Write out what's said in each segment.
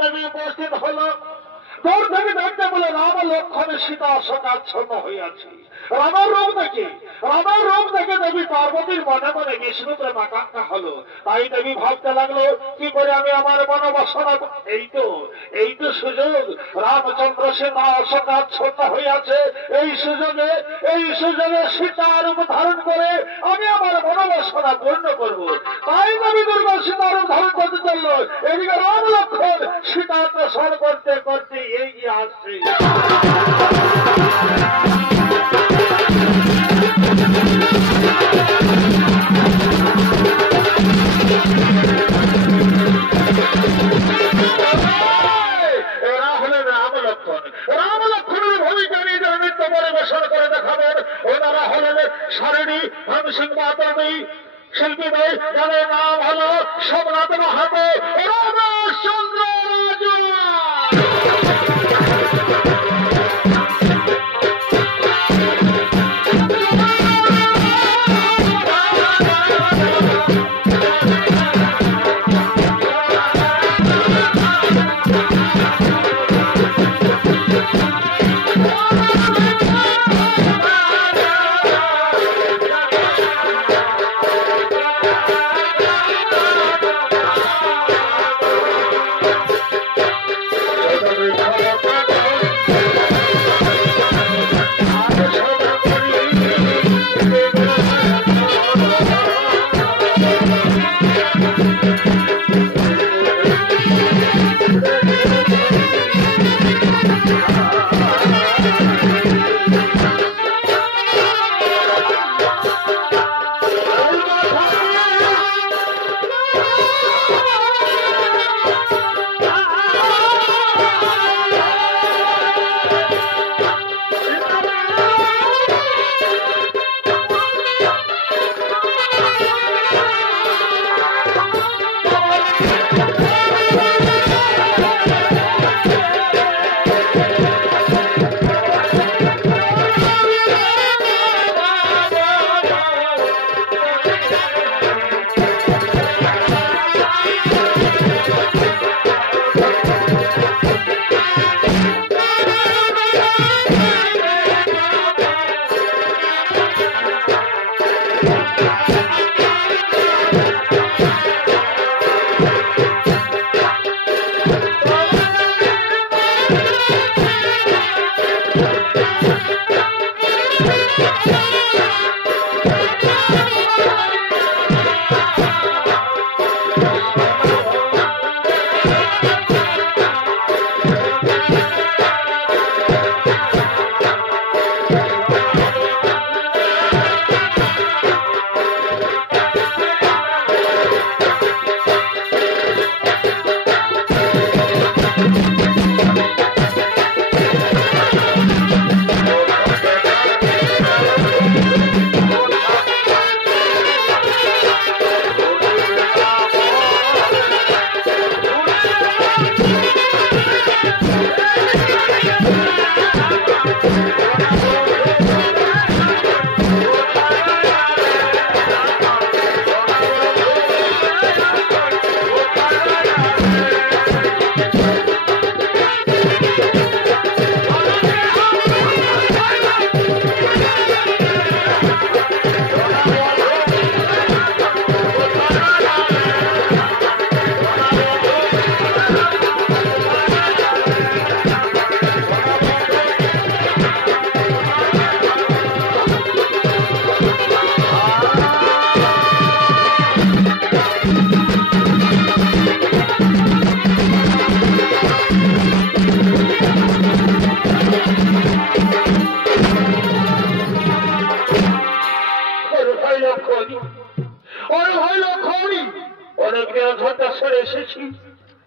দেবী উপস্থিত হল। দূর থেকে দেখতে বলে রাম লক্ষ্মণে সীতা শোকাচ্ছন্ন হইয়াছে। রামের রূপ দেখে দেবী পার্বতীর মনে মনে বিষ্ণু প্রেম আকাঙ্ক্ষা হলো। তাই দেবী ভাবতে লাগলো কি করে আমি আমার মনোবাসনা, এই তো সুযোগ। রামচন্দ্র সীতা শোকাচ্ছন্ন হইয়াছে, এই সুযোগে সীতার রূপ ধারণ করে আমি আমার মনোবাসনা পূর্ণ করব। তাই দেবী দুর্গা সীতার রূপ ধারণ করতে চললো। এদিকে রাম লক্ষ্মণ সীতাকে স্মরণ করতে করতে এগিয়ে আসছে। রাম লক্ষ্মণের ভূমিকা নিয়ে যারা নৃত্য পরিবেশন করে দেখাবেন ওনারা হলেন সারিণী ধনসিংহ মাতাবী শিল্পী নয়, যাদের নাম হল সোমনাথ মাহাতো, রমেশচন্দ্র রাজু।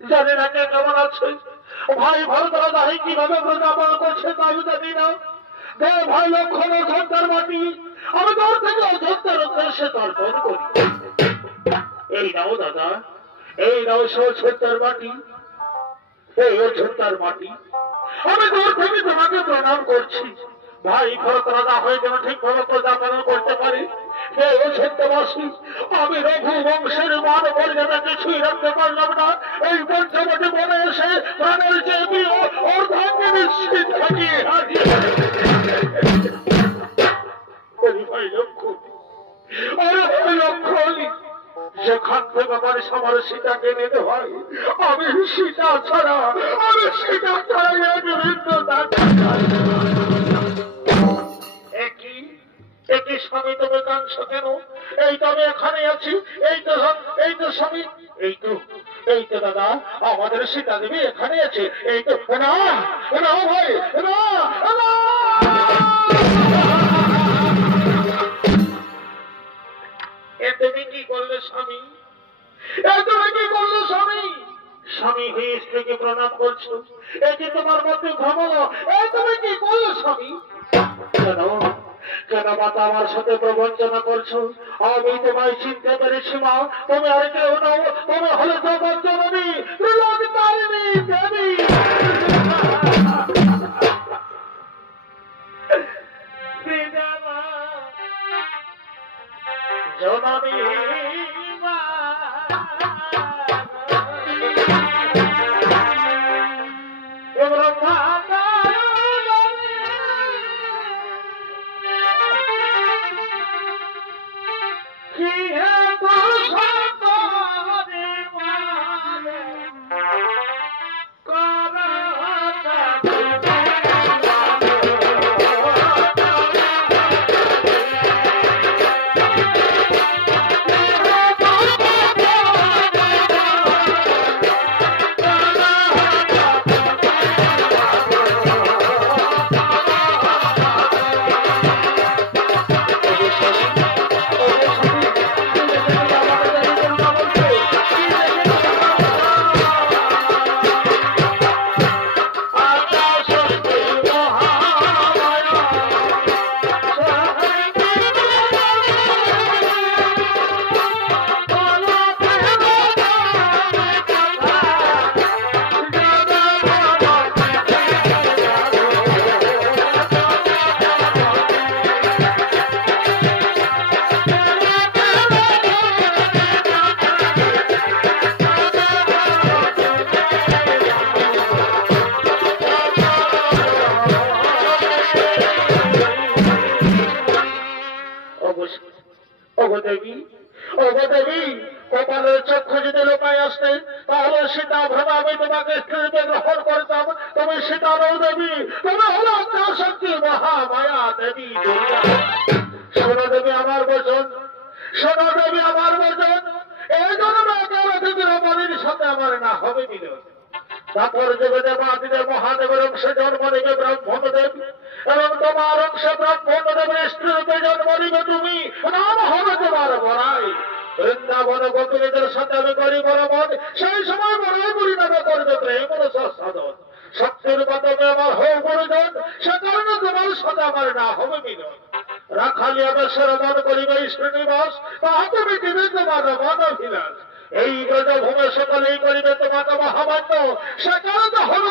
জানি না কে কেমন আছে ভাই ভরত রাজা কিভাবে প্রজাপাল করছে তাই জানি না। ভাই লক্ষণ অযোধ্যার মাটি আমি দূর থেকে অযোধ্যার উদ্দেশ্যে তর্পণ করি। এই নাও দাদা, এই নাও অযোধ্যার মাটি, এই অযোধ্যার মাটি আমি দূর থেকে তোমাকে প্রণাম করছি। ভাই ভরত রাজা হয়ে যেন ঠিকভাবে প্রজা পালন করতে পারে। আমি রঘু বংশের মান মর্যাদা কিছুই রাখতে পারলাম না। এই পঞ্চবটি বনে এসে সীতাকে নিতে হয়। আমি সীতা ছাড়া এক বিন্দু একই একই স্বামী, তুমি কাঁদছো কেন? এই তো আমি এখানে আছি, এই তো স্বামী, এই তো দাদা, আমাদের সীতা দেবী এখানে আছে, এই তো। না না ভাই, না না। তুমি কি করলে স্বামী? তুমি কি করলে স্বামী? স্বামী হয়ে স্ত্রীকে প্রণাম করছো, এই যে তোমার মধ্যে ভ্রমণ, তুমি কি করলে স্বামী? কেন কেন মাতা আমার সাথে প্রবঞ্চনা করছো? আমি তোমায় চিনতে পেরেছি মা, তুমি আর কেউ নাও, তুমি হলে জগৎ জননী, ত্রিলোকতারিণী দেবী। জননী মা, কপালের চক্ষু যদি লোকায় আসতে, তাহলে সীতা ভ্রমা আমি তোমাকে স্ত্রীতে গ্রহণ করতাম। তুমি সীতা নও দেবী, তুমি হলো শক্তি মহামায়া দেবী দুর্গা। সোনা দেবী আমার বচন, সোনা দেবী আমার বচন, এই জন্মে রমণীর সাথে আমার না হবে মিলন। তারপর জগতে মাতিদেব মহাদেবের অংশে জন্ম নিবে ব্রাহ্মণদেব, এবং তোমার অংশে ব্রাহ্মণদেবের স্ত্রীতে জন্ম নিবে তুমি, নাম হবে তোমার বড়াই। বৃন্দাবন গোপীদের সাথে আমি করি বরাবর, সেই সময় বড়াই করি নামে করবে প্রেম সাধন। শক্তির মাধ্যমে আমার হোক গুরুজন, সে কারণে তোমার সাথে আমার না হবে মিলন। রাখালিয়া বেশের মন করিবে শ্রীনিবাস, তাহাতে মিটিবে তোমার মন অভিলাষ। এই ব্রজভূমে সকলেই করিবে তোমাকে মহামান্য, সে কারণে হল